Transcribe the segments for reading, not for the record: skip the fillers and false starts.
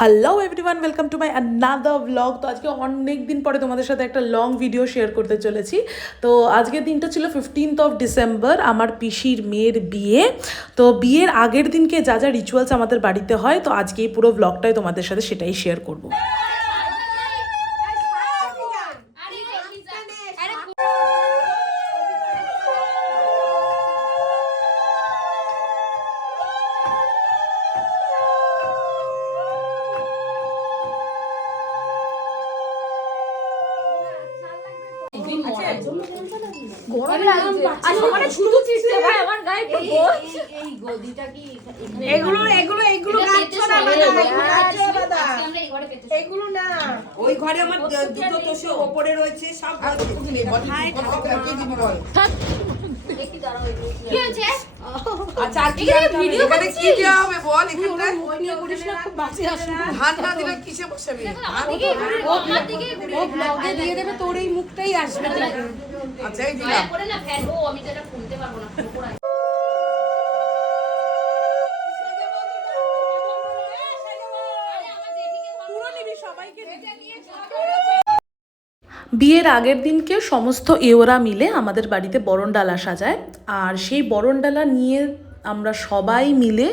Hello everyone, welcome to my another blog. তো আজকে অনেক দিন পরে তোমাদের সাথে একটা লং ভিডিও শেয়ার করতে চলেছি। তো আজকের দিনটা ছিল 15th ডিসেম্বর, আমার পিসির মেয়ের বিয়ে। তো বিয়ের আগের দিনকে যা যা রিচুয়ালস আমাদের বাড়িতে হয়, তো আজকে এই পুরো ব্লগটাই তোমাদের সাথে সেটাই শেয়ার করবো। ওই ঘরে আমার দুটো তোষে ওপরে রয়েছে সব আচ্ছা কি এখানে কি দেওয়া হবে বল এখানটা ধান না দিলে কিসে বসাবি দিয়ে দেবে তোর এই মুখটাই আসবে আচ্ছা এই দিলাম আমি তো এটা খুলতে পারবো না বিয়ের আগের দিনকে সমস্ত এওরা মিলে আমাদের বাড়িতে বরণডালা সাজায়, আর সেই বরণডালা নিয়ে আমরা সবাই মিলে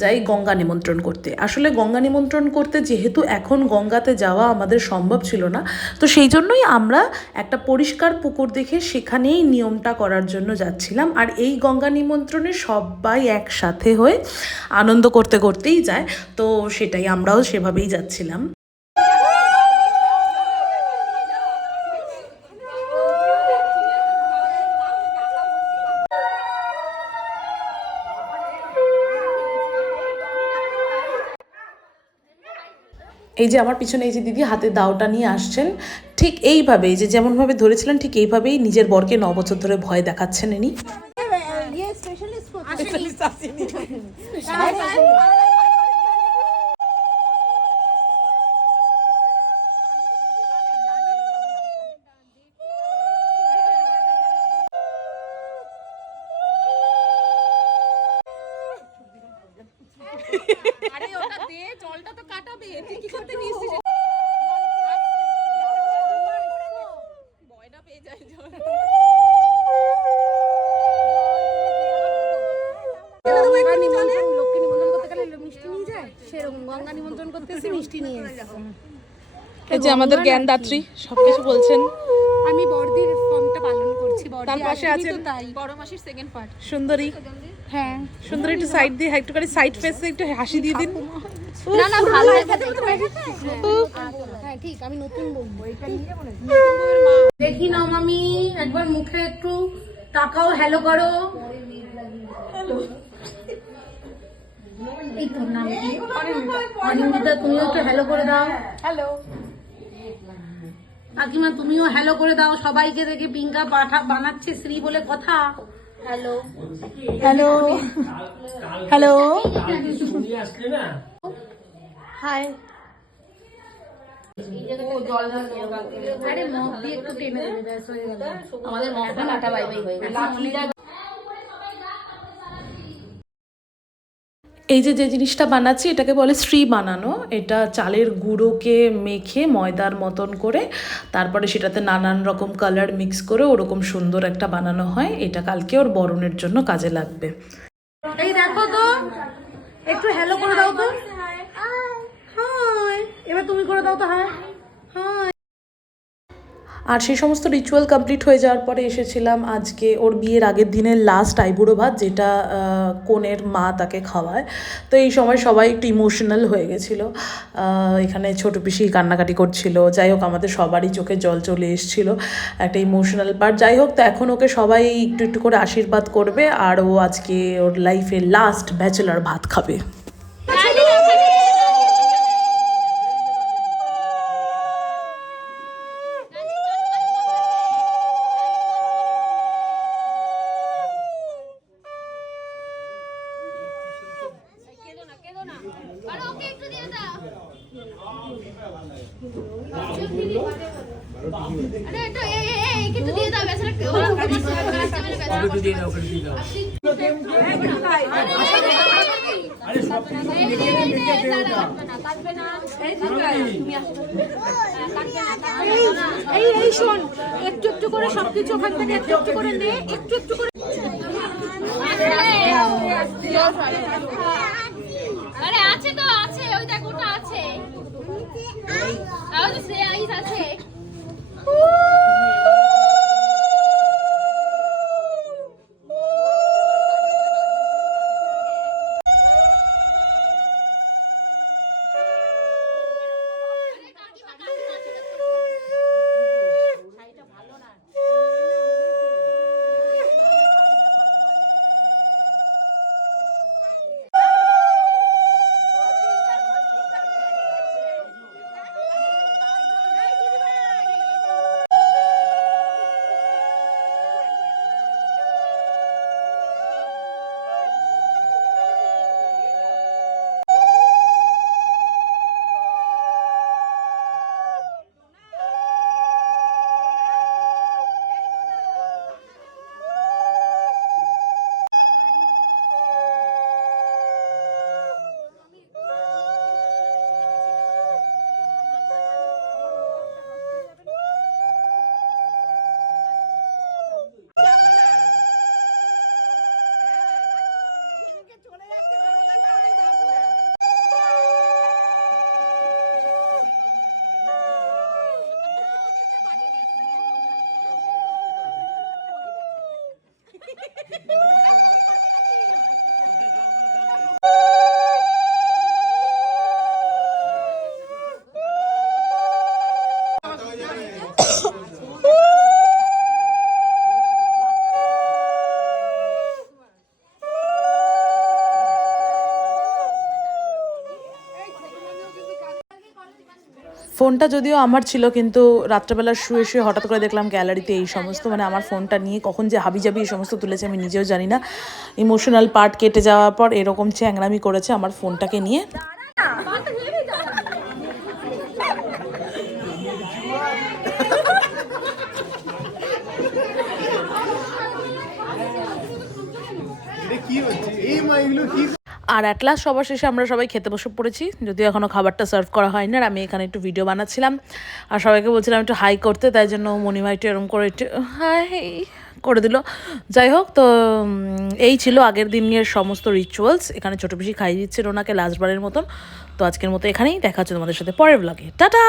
যাই গঙ্গা নিমন্ত্রণ করতে। আসলে গঙ্গা নিমন্ত্রণ করতে যেহেতু এখন গঙ্গাতে যাওয়া আমাদের সম্ভব ছিল না, তো সেই জন্যই আমরা একটা পরিষ্কার পুকুর দেখে সেখানেই নিয়মটা করার জন্য যাচ্ছিলাম। আর এই গঙ্গা নিমন্ত্রণে সবাই একসাথে হয়ে আনন্দ করতে করতেই যায়, তো সেটাই আমরাও সেভাবেই যাচ্ছিলাম। এই যে আমার পিছনে এই যে দিদি হাতে দাওটা নিয়ে আসছেন, ঠিক এইভাবেই যে যেমনভাবে ধরেছিলেন ঠিক এইভাবেই নিজের বরকে 9 বছর ধরে ভয় দেখাচ্ছেন ইনি। এই যে আমাদের জ্ঞানদাত্রী সবকিছু বলছেন। আমি বড়দির ফর্মটা পালন করছি। তার পাশে আছে বড় মাসির সেকেন্ড পার্ট সুন্দরী। হ্যাঁ সুন্দরী একটু সাইড দিয়ে একটু করে সাইড ফেসে একটু হাসি দিয়ে দিন। না না ভালো হ্যাঁ ঠিক, আমি নতুন বলবো এটা নিয়ে মনে দেখি নাও মামি একবার মুখে একটু তাকাও, হ্যালো করো। এই তোর নাম কি? অনিন্দিতা, তুমিও একটু হ্যালো করে দাও। হ্যালো কাকিমা, তুমিও হ্যালো করে দাও। সবাইকে দেখে পিঙ্কা বানাচ্ছে শ্রী বলে কথা। Hello hello hello hi. আরে মগ দিয়ে একটু টেনে দেবে, ব্যাস হয়ে গেল। আমাদের মগটা কাটা বাই বাই হয়ে গেল। এই যে যে জিনিসটা বানাচ্ছি এটাকে বলে শ্রী বানানো। এটা চালের গুঁড়োকে মেখে ময়দার মতন করে তারপরে সেটাতে নানান রকম কালার মিক্স করে ওরকম সুন্দর একটা বানানো হয়। এটা কালকে ওর বরণের জন্য কাজে লাগবে। এই দেখো তো, একটু হ্যালো করে দাও তো। হাই, এবার তুমি করে দাও তো। High high. আর সেই সমস্ত রিচুয়াল কমপ্লিট হয়ে যাওয়ার পরে এসেছিলাম আজকে ওর বিয়ের আগের দিনের লাস্ট আইবুড়ো ভাত, যেটা কনের মা তাকে খাওয়ায়। তো এই সময় সবাই একটু ইমোশনাল হয়ে গেছিলো। এখানে ছোটো পিসি কান্নাকাটি করছিল। যাই হোক, আমাদের সবারই চোখে জল চলে এসেছিলো, একটা ইমোশনাল পার্ট। যাই হোক, তো এখন ওকে সবাই একটু একটু করে আশীর্বাদ করবে, আর ও আজকে ওর লাইফে লাস্ট ব্যাচেলার ভাত খাবে। এই শোন, একটু একটু করে সবকিছু ওখান থেকে একটু একটু করে নে, একটু একটু করে। আরে আছে তো আছে, ওই দেখ ওটা আছে, আর সে আইস আছে। ফোনটা যদিও আমার ছিল, কিন্তু রাত্রেবেলা শুয়ে শুয়ে হঠাৎ করে দেখলাম গ্যালারিতে এই সমস্ত, মানে আমার ফোনটা নিয়ে কখন যে হাবিজাবি এই সমস্ত তুলেছে আমি নিজেও জানি না। ইমোশনাল পার্ট কেটে যাওয়ার পর এরকম চ্যাংরামি করেছে আমার ফোনটাকে নিয়ে। আর অ্যাট লাস্ট সবার শেষে আমরা সবাই খেতে বসে পড়েছি, যদিও এখনও খাবারটা সার্ভ করা হয়নি। আর আমি এখানে একটু ভিডিও বানাচ্ছিলাম আর সবাইকে বলছিলাম একটু হাই করতে, তাই জন্য মণিমা একটু এরকম করে একটু হাই করে দিল। যাই হোক, তো এই ছিল আগের দিনের সমস্ত রিচুয়ালস। এখানে ছোটো পিসি খাইয়ে দিচ্ছিল ওনাকে লাস্টবারের মতন। তো আজকের মতো এখানেই দেখা হচ্ছে তোমাদের সাথে পরের ব্লগে। টাটা।